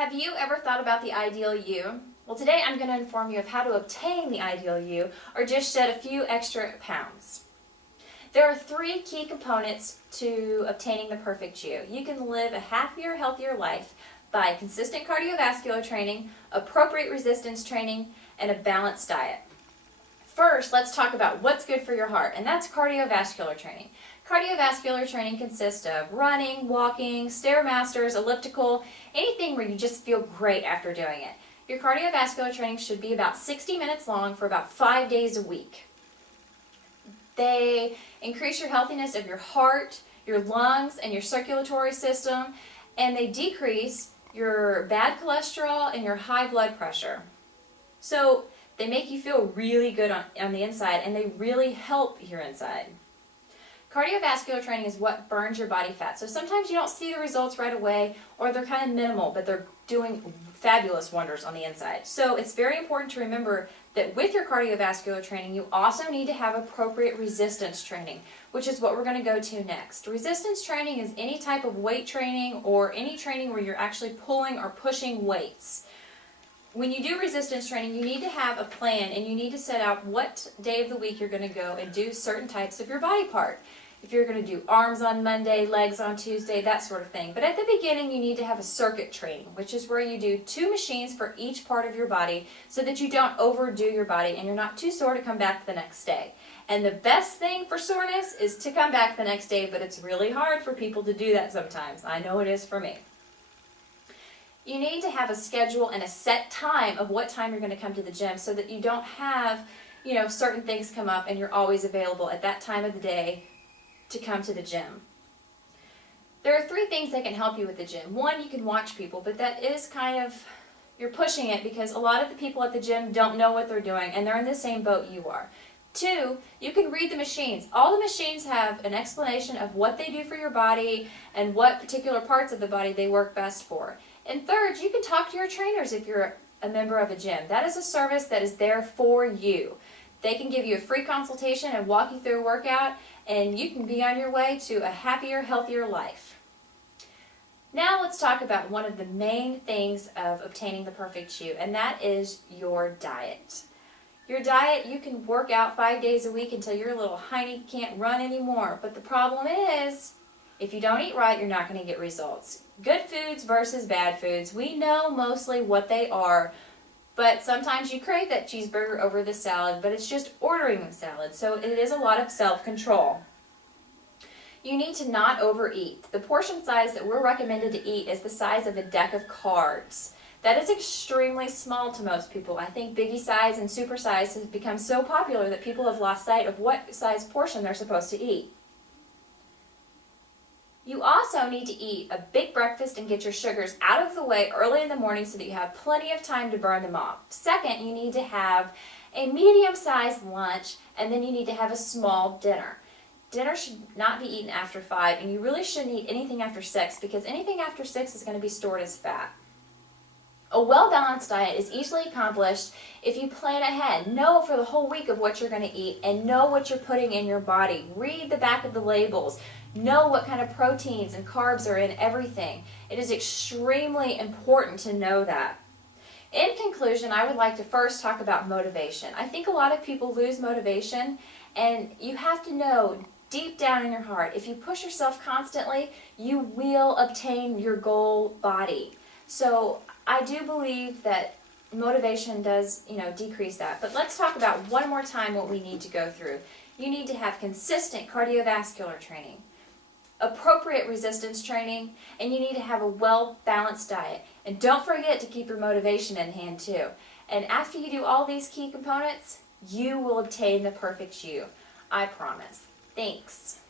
Have you ever thought about the ideal you? Well, today I'm going to inform you of how to obtain the ideal you, or just shed a few extra pounds. There are 3 key components to obtaining the perfect you. You can live a happier, healthier life by consistent cardiovascular training, appropriate resistance training, and a balanced diet. First, let's talk about what's good for your heart, and that's cardiovascular training. Cardiovascular training consists of running, walking, stairmasters, elliptical, anything where you just feel great after doing it. Your cardiovascular training should be about 60 minutes long for about 5 days a week. They increase your healthiness of your heart, your lungs, and your circulatory system, and they decrease your bad cholesterol and your high blood pressure. So they make you feel really good on the inside, and they really help your inside. Cardiovascular training is what burns your body fat. So sometimes you don't see the results right away, or they're kind of minimal, but they're doing fabulous wonders on the inside. So it's very important to remember that with your cardiovascular training, you also need to have appropriate resistance training, which is what we're going to go to next. Resistance training is any type of weight training or any training where you're actually pulling or pushing weights. When you do resistance training, you need to have a plan, and you need to set out what day of the week you're going to go and do certain types of your body part. If you're going to do arms on Monday, legs on Tuesday, that sort of thing. But at the beginning, you need to have a circuit training, which is where you do 2 machines for each part of your body so that you don't overdo your body and you're not too sore to come back the next day. And the best thing for soreness is to come back the next day, but it's really hard for people to do that sometimes. I know it is for me. You need to have a schedule and a set time of what time you're going to come to the gym so that you don't have, certain things come up and you're always available at that time of the day to come to the gym. There are 3 things that can help you with the gym. 1, you can watch people, but that is kind of, you're pushing it because a lot of the people at the gym don't know what they're doing and they're in the same boat you are. 2, you can read the machines. All the machines have an explanation of what they do for your body and what particular parts of the body they work best for. And 3rd, you can talk to your trainers if you're a member of a gym. That is a service that is there for you. They can give you a free consultation and walk you through a workout, and you can be on your way to a happier, healthier life. Now let's talk about one of the main things of obtaining the perfect you, and that is your diet. Your diet, you can work out 5 days a week until you're a little hiney, can't run anymore. But the problem is, if you don't eat right, you're not going to get results. Good foods versus bad foods. We know mostly what they are, but sometimes you crave that cheeseburger over the salad, but it's just ordering the salad. So it is a lot of self-control. You need to not overeat. The portion size that we're recommended to eat is the size of a deck of cards. That is extremely small to most people. I think biggie size and super size has become so popular that people have lost sight of what size portion they're supposed to eat. You also need to eat a big breakfast and get your sugars out of the way early in the morning so that you have plenty of time to burn them off. Second, you need to have a medium-sized lunch, and then you need to have a small dinner. Dinner should not be eaten after 5, and you really shouldn't eat anything after 6 because anything after 6 is going to be stored as fat. A well-balanced diet is easily accomplished if you plan ahead. Know for the whole week of what you're going to eat and know what you're putting in your body. Read the back of the labels. Know what kind of proteins and carbs are in everything. It is extremely important to know that. In conclusion, I would like to first talk about motivation. I think a lot of people lose motivation, and you have to know deep down in your heart, if you push yourself constantly, you will obtain your goal body. So I do believe that motivation does, decrease that. But let's talk about one more time what we need to go through. You need to have consistent cardiovascular training, appropriate resistance training, and you need to have a well-balanced diet. And don't forget to keep your motivation in hand too. And after you do all these key components, you will obtain the perfect you. I promise. Thanks.